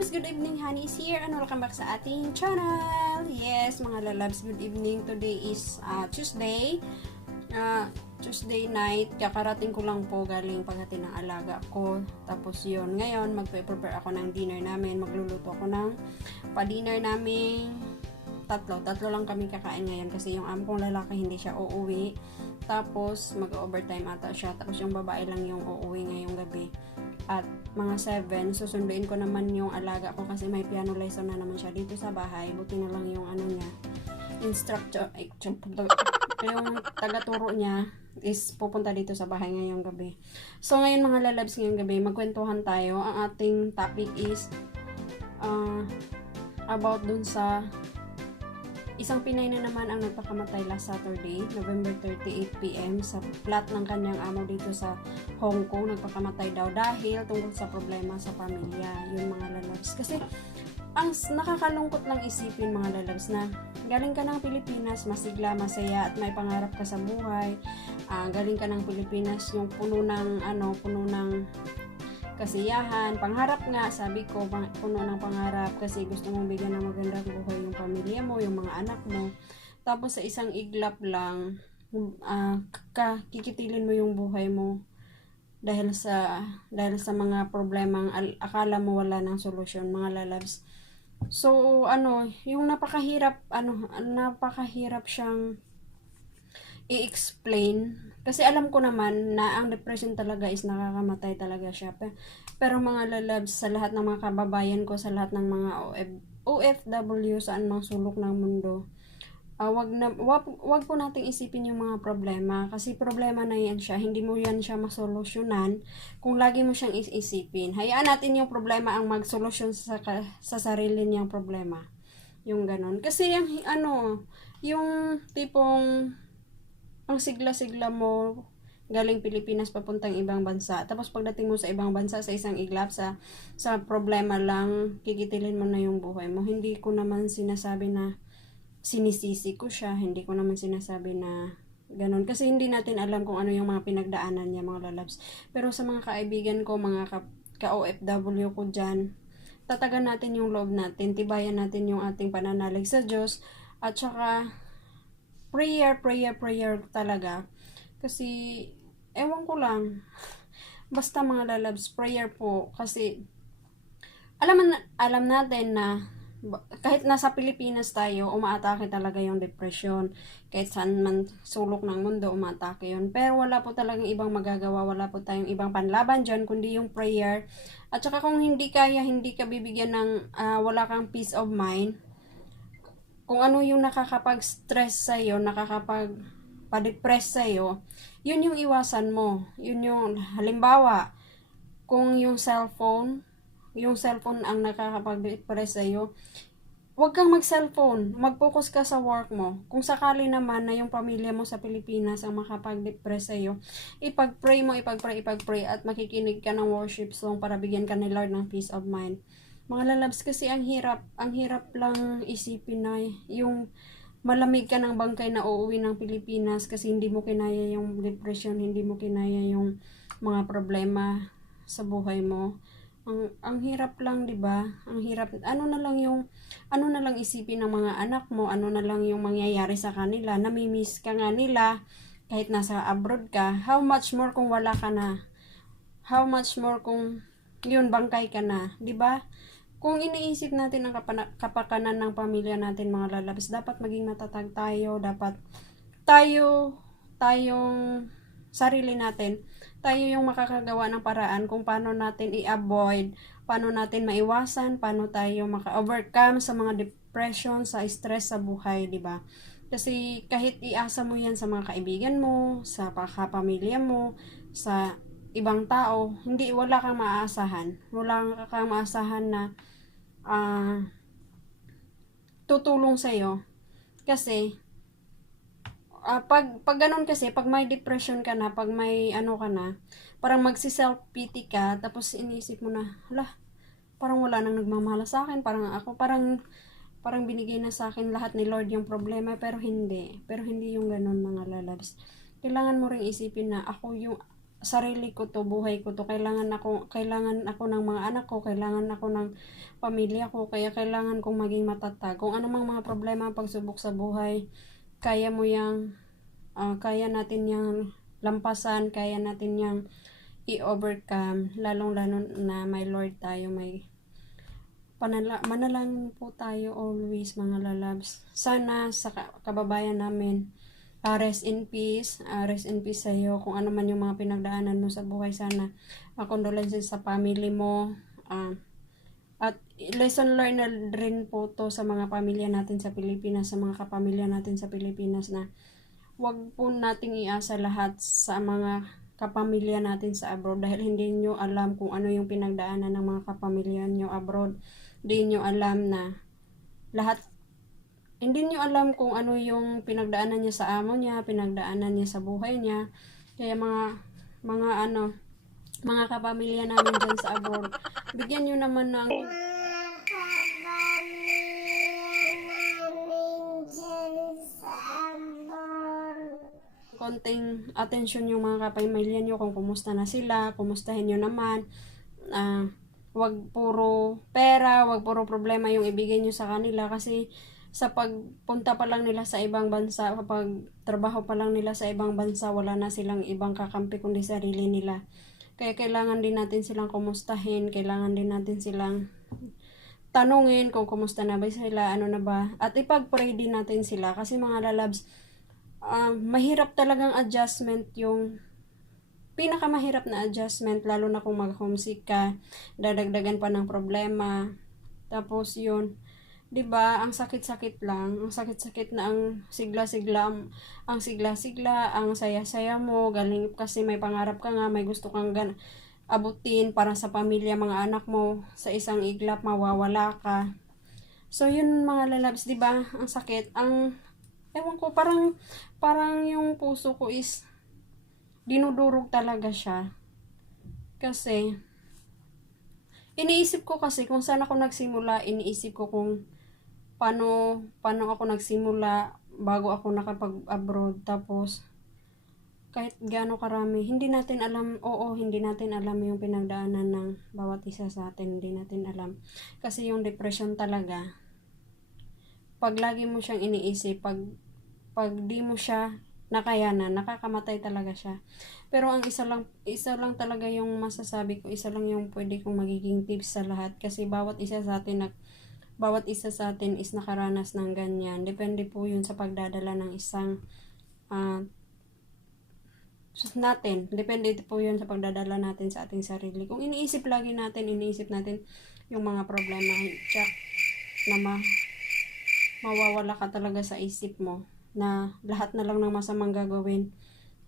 lalabs, good evening. Honey is here and welcome back sa ating channel. Yes, mga lalabs, good evening. Today is Tuesday. Tuesday night. Kakarating ko lang po galing paghati ng alaga ko. Tapos yun, ngayon magpe-prepare ako ng dinner namin. Magluluto ako ng pa-dinner namin. Tatlo lang kami kakain ngayon kasi yung amo kong lalaki hindi siya uuwi. Tapos mag-overtime ata siya. Tapos yung babae lang yung uuwi ngayong gabi. At mga 7, susunduin ko naman yung alaga ko kasi may piano lesson na naman siya dito sa bahay. Buti na lang yung ano niya, instructor, yung taga-turo niya is pupunta dito sa bahay ngayong gabi. So ngayon mga lalabs, ngayong gabi magkwentuhan tayo. Ang ating topic is about dun sa isang Pinay na naman ang nagpakamatay last Saturday, November 30, 8 p.m. sa flat ng kanyang amo dito sa Hong Kong. Nagpakamatay daw dahil tungkol sa problema sa pamilya. Yun mga lalabs. Kasi ang nakakalungkot lang isipin mga lalabs na galing ka ng Pilipinas, masigla, masaya at may pangarap ka sa buhay. Galing ka ng Pilipinas yung puno ng kasiyahan, pangarap nga, sabi ko, puno ng pangarap kasi gusto mong bigyan ng magandang buhay yung pamilya mo, yung mga anak mo. Tapos sa isang iglap lang, kikitilin mo yung buhay mo dahil sa mga problemang akala mo wala ng solusyon, mga lalabs. So, yung napakahirap siyang i-explain kasi alam ko naman na ang depression talaga is nakakamatay talaga siya. Pero mga lalabs, sa lahat ng mga kababayan ko, sa lahat ng mga OFW saan mang sulok ng mundo, wag po nating isipin yung mga problema kasi problema na yan siya, hindi mo yan siya masolusyonan kung lagi mo siyang isipin. Hayaan natin yung problema ang magsolusyon sa sarili niyang problema. Yung ganon. Kasi yung tipong ang sigla-sigla mo galing Pilipinas papuntang ibang bansa. Tapos pagdating mo sa ibang bansa sa isang iglap sa problema lang, kikitilin mo na yung buhay mo. Hindi ko naman sinasabi na sinisisi ko siya. Hindi ko naman sinasabi na ganun. Kasi hindi natin alam kung ano yung mga pinagdaanan niya, mga lalabs. Pero sa mga kaibigan ko, mga ka-OFW ko dyan, tatagan natin yung loob natin. Tibayan natin yung ating pananalig sa Diyos. At saka prayer talaga. Kasi, ewan ko lang. Basta mga lalabs, prayer po. Kasi, alam natin na kahit nasa Pilipinas tayo, umaatake talaga yung depression. Kahit saan man sulok ng mundo, umaatake yun. Pero wala po talagang ibang magagawa. Wala po tayong ibang panlaban dyan, kundi yung prayer. At saka kung hindi ka bibigyan ng wala kang peace of mind, kung ano yung nakakapag-stress sa'yo, nakakapag-depress sa'yo, yun yung iwasan mo. Yun yung, halimbawa, kung yung cellphone ang nakakapag-depress sa'yo, huwag kang mag-cellphone. Mag-focus ka sa work mo. Kung sakali naman na yung pamilya mo sa Pilipinas ang makapag-depress sa'yo, ipag-pray at makikinig ka ng worship song para bigyan ka ni Lord ng peace of mind. Mga lalabs, kasi ang hirap lang isipin na yung malamig ka ng bangkay na uuwi ng Pilipinas kasi hindi mo kinaya yung depression, hindi mo kinaya yung mga problema sa buhay mo. Ang hirap lang, 'di ba? Ang hirap. Ano na lang isipin ng mga anak mo, ano na lang yung mangyayari sa kanila. Nami-miss ka nga nila kahit nasa abroad ka. How much more kung wala ka na? How much more kung yun bangkay ka na, 'di ba? Kung iniisip natin ang kapakanan ng pamilya natin, mga lalabs, dapat maging matatag tayo, dapat tayong sarili natin, tayo yung makakagawa ng paraan kung paano natin i-avoid, paano natin maiwasan, paano tayo maka-overcome sa mga depression, sa stress sa buhay, di ba? Kasi kahit iasa mo yan sa mga kaibigan mo, sa kapamilya mo, sa ibang tao, wala kang maasahan na tutulong sa'yo. Kasi pag ganun kasi, pag may depression ka na, pag may ka na, parang magsi-self-pity ka, tapos iniisip mo na, parang wala nang nagmamahal sa akin, parang binigay na sa akin lahat ni Lord yung problema, pero hindi yung ganun, mga lalabs. Kailangan mo ring isipin na sarili ko to, buhay ko to, kailangan ako ng mga anak ko, kailangan ako ng pamilya ko, kaya kailangan kong maging matatag. Kung ano mang mga problema, pagsubok sa buhay, kaya mo yang kaya natin yang lampasan, kaya natin yang i-overcome, lalong-lalo na may Lord tayo, may manalangin po tayo always mga lalabs. Sana sa kababayan namin, rest in peace sa'yo, kung ano man yung mga pinagdaanan mo sa buhay, sana condolences sa family mo, at lesson learned na rin po to sa mga pamilya natin sa Pilipinas, sa mga kapamilya natin sa Pilipinas, na wag po nating iasa lahat sa mga kapamilya natin sa abroad, dahil hindi nyo alam kung ano yung pinagdaanan ng mga kapamilya nyo abroad. Hindi nyo alam na lahat, hindi nyo alam kung ano yung pinagdaanan niya sa amo niya, pinagdaanan niya sa buhay niya. Kaya mga kapamilya namin dyan sa abroad, bigyan nyo naman ng konting atensyon yung mga kapamilya nyo, kung kumusta na sila, kumustahin nyo naman. Wag puro pera, wag puro problema yung ibigay nyo sa kanila, kasi sa pagpunta pa lang nila sa ibang bansa, kapag trabaho pa lang nila sa ibang bansa, wala na silang ibang kakampi kundi sarili nila. Kaya kailangan din natin silang kumustahin, kailangan din natin silang tanungin kung kumusta na ba sila, ano na ba, at ipag-pray din natin sila, kasi mga lalabs, mahirap talagang adjustment, yung pinakamahirap na adjustment, lalo na kung mag-homesick ka, dadagdagan pa ng problema, tapos yun, 'di ba, ang sakit-sakit lang, ang sakit-sakit na, ang sigla-sigla, ang saya-saya mo, galing kasi may pangarap ka nga, may gusto kang abutin para sa pamilya, mga anak mo, sa isang iglap mawawala ka. So yun mga lalabs, 'di ba, ang sakit, ewan ko, parang yung puso ko is dinudurog talaga siya. Kasi iniisip ko kasi kung saan ako nagsimula, iniisip ko kung paano ako nagsimula bago ako nakapag-abroad, tapos kahit gaano karami, hindi natin alam yung pinagdaanan ng bawat isa sa atin, hindi natin alam. Kasi yung depression talaga, pag lagi mo siyang iniisip, pag di mo siya nakayanan, nakakamatay talaga siya. Pero ang isa lang talaga yung masasabi ko, isa lang yung pwede kong magiging tips sa lahat, kasi bawat isa sa atin is nakaranas ng ganyan. Depende po yun sa pagdadala ng isang depende po yun sa pagdadala natin sa ating sarili. Kung iniisip natin yung mga problema, check na mawawala ka talaga sa isip mo, na lahat na lang ng masamang gagawin,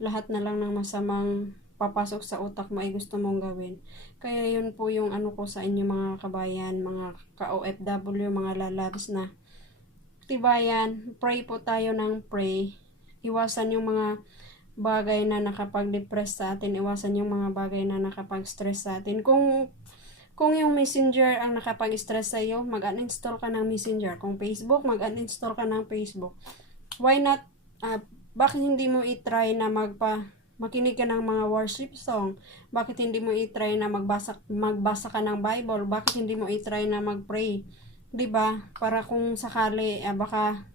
lahat na lang ng masamang papasok sa utak mo ay gusto mong gawin. Kaya yun po yung ano ko sa inyo mga kabayan, mga ka-OFW, mga lalabs, na tibayan, pray po tayo ng pray. Iwasan yung mga bagay na nakapag-depress sa atin, iwasan yung mga bagay na nakapag-stress sa atin. Kung yung Messenger ang nakapag-stress sa'yo, mag-uninstall ka ng Messenger. Kung Facebook, mag-uninstall ka ng Facebook. Why not, bakit hindi mo i-try na makinig ka ng mga worship song? Bakit hindi mo i-try na magbasa ka ng Bible? Bakit hindi mo i-try na mag-pray? 'Di ba? Para kung sakali, baka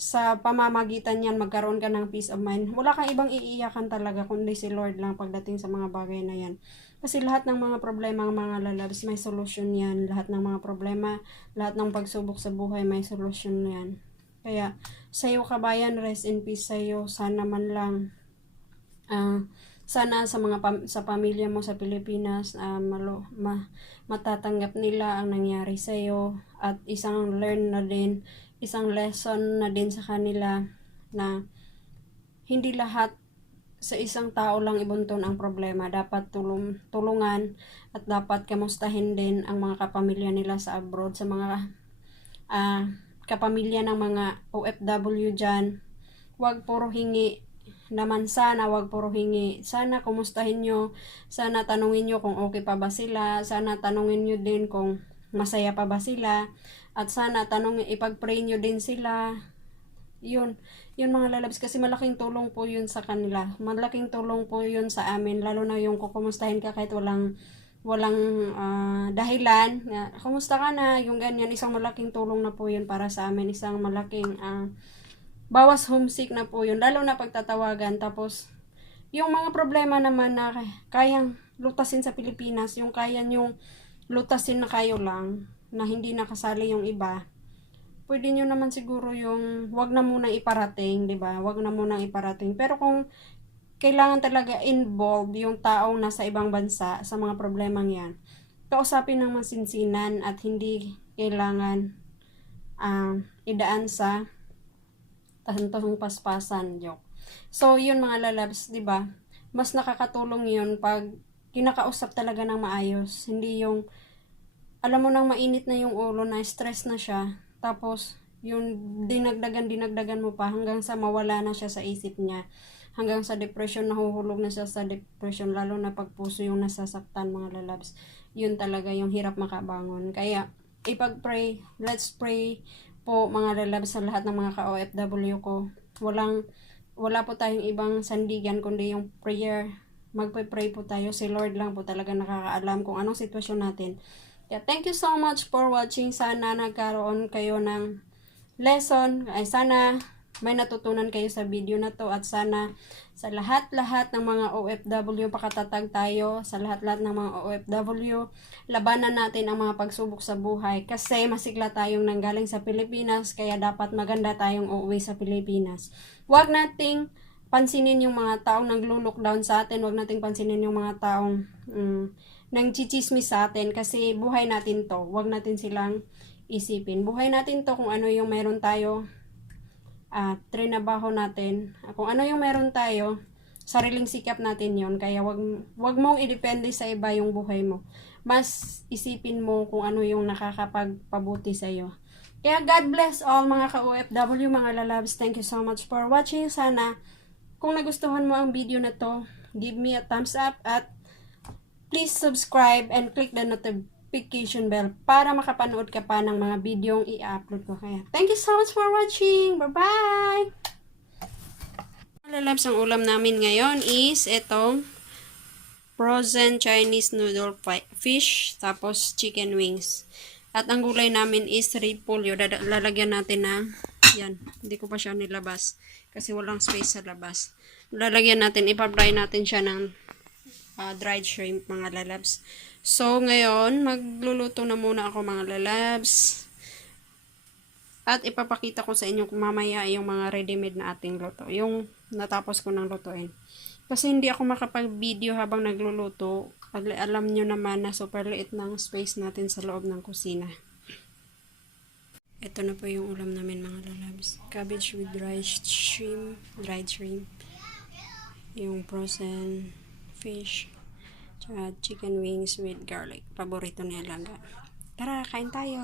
sa pamamagitan niyan magkaroon ka ng peace of mind. Wala kang ibang iiyakan talaga kundi si Lord lang pagdating sa mga bagay na yan. Kasi lahat ng mga problema ng mga lalabs, may solusyon yan. Lahat ng mga problema, lahat ng pagsubok sa buhay, may solusyon yan. Kaya sa'yo kabayan, rest in peace sa'yo. Sana man lang, sana sa pamilya mo sa Pilipinas, matatanggap nila ang nangyari sa'yo, at isang lesson na din sa kanila, na hindi lahat sa isang tao lang ibunton ang problema. Dapat tulungan, at dapat kamustahin din ang mga kapamilya nila sa abroad, sa mga kapamilya ng mga OFW dyan. Wag puro hingi naman, wag puro hingi. Sana kumustahin nyo, sana tanungin nyo kung okay pa ba sila, sana tanungin nyo din kung masaya pa ba sila, at sana ipag-pray nyo din sila. Yun mga lalabs, kasi malaking tulong po yun sa kanila. Malaking tulong po yun sa amin, lalo na yung kukumustahin ka kahit walang dahilan. Kumusta ka na? Yung ganyan, isang malaking tulong na po yun para sa amin. Isang malaking bawas homesick na po yun. Lalo na pagtatawagan. Tapos, yung mga problema naman na kayang lutasin sa Pilipinas, yung kaya nyong lutasin na kayo lang, na hindi nakasali yung iba, pwede nyo naman siguro yung wag na muna iparating, di ba? Wag na muna iparating. Pero kung kailangan talaga involved yung taong nasa ibang bansa sa mga problemang yan, kausapin ng masinsinan at hindi kailangan idaan sa tahantahong paspasan, joke. So, yun mga lalabs, di ba? Mas nakakatulong yun pag kinakausap talaga ng maayos. Hindi yung, alam mo nang mainit na yung ulo, na stress na siya, tapos, yung dinagdagan mo pa hanggang sa mawala na siya sa isip niya. Hanggang sa depression, nahuhulog na siya sa depression, lalo na pag puso yung nasasaktan mga lalabs. Yun talaga yung hirap makabangon. Kaya, ipag-pray, let's pray po mga lalabs sa lahat ng mga ka-OFW ko. Wala po tayong ibang sandigan kundi yung prayer. Magpe-pray po tayo. Si Lord lang po talaga nakakaalam kung anong sitwasyon natin. Yeah, thank you so much for watching. Sana nagkaroon kayo ng lesson. Ay sana may natutunan kayo sa video na to, at sana sa lahat-lahat ng mga OFW pakatatag tayo, sa lahat-lahat ng mga OFW, labanan natin ang mga pagsubok sa buhay kasi masigla tayong nanggaling sa Pilipinas, kaya dapat maganda tayong uuwi sa Pilipinas. Huwag nating pansinin yung mga taong naglo-lockdown sa atin, huwag nating pansinin yung mga taong nang chichismis sa atin, kasi buhay natin to. Huwag natin silang isipin. Buhay natin to, kung ano yung meron tayo, trinabaho natin. Kung ano yung meron tayo, sariling sikap natin yon. Kaya wag mong idepende sa iba yung buhay mo. Mas isipin mo kung ano yung nakakapagpabuti sa iyo. Kaya God bless all mga ka-OFW, mga lalabs. Thank you so much for watching. Sana kung nagustuhan mo ang video na to, give me a thumbs up at please subscribe and click the notification bell para makapanood ka pa ng mga videong i-upload ko. Kaya, thank you so much for watching. Bye-bye! Lalabs, ang ulam namin ngayon is itong frozen Chinese noodle fish, tapos chicken wings. At ang gulay namin is repolyo. Lalagyan natin ng, yan, hindi ko pa siya nilabas kasi walang space sa labas. Lalagyan natin, ipapry natin siya ng dried shrimp mga lalabs. So, ngayon, magluluto na muna ako mga lalabs. At ipapakita ko sa inyo kung mamaya yung mga ready-made na ating luto. Yung natapos ko ng lutuin. Kasi hindi ako makapag-video habang nagluluto. Alam nyo naman na super liit ng space natin sa loob ng kusina. Ito na po yung ulam namin mga lalabs. Cabbage with dried shrimp. Yung frozen fish, tsaka chicken wings with garlic. Paborito ni Alaga. Tara, kain tayo!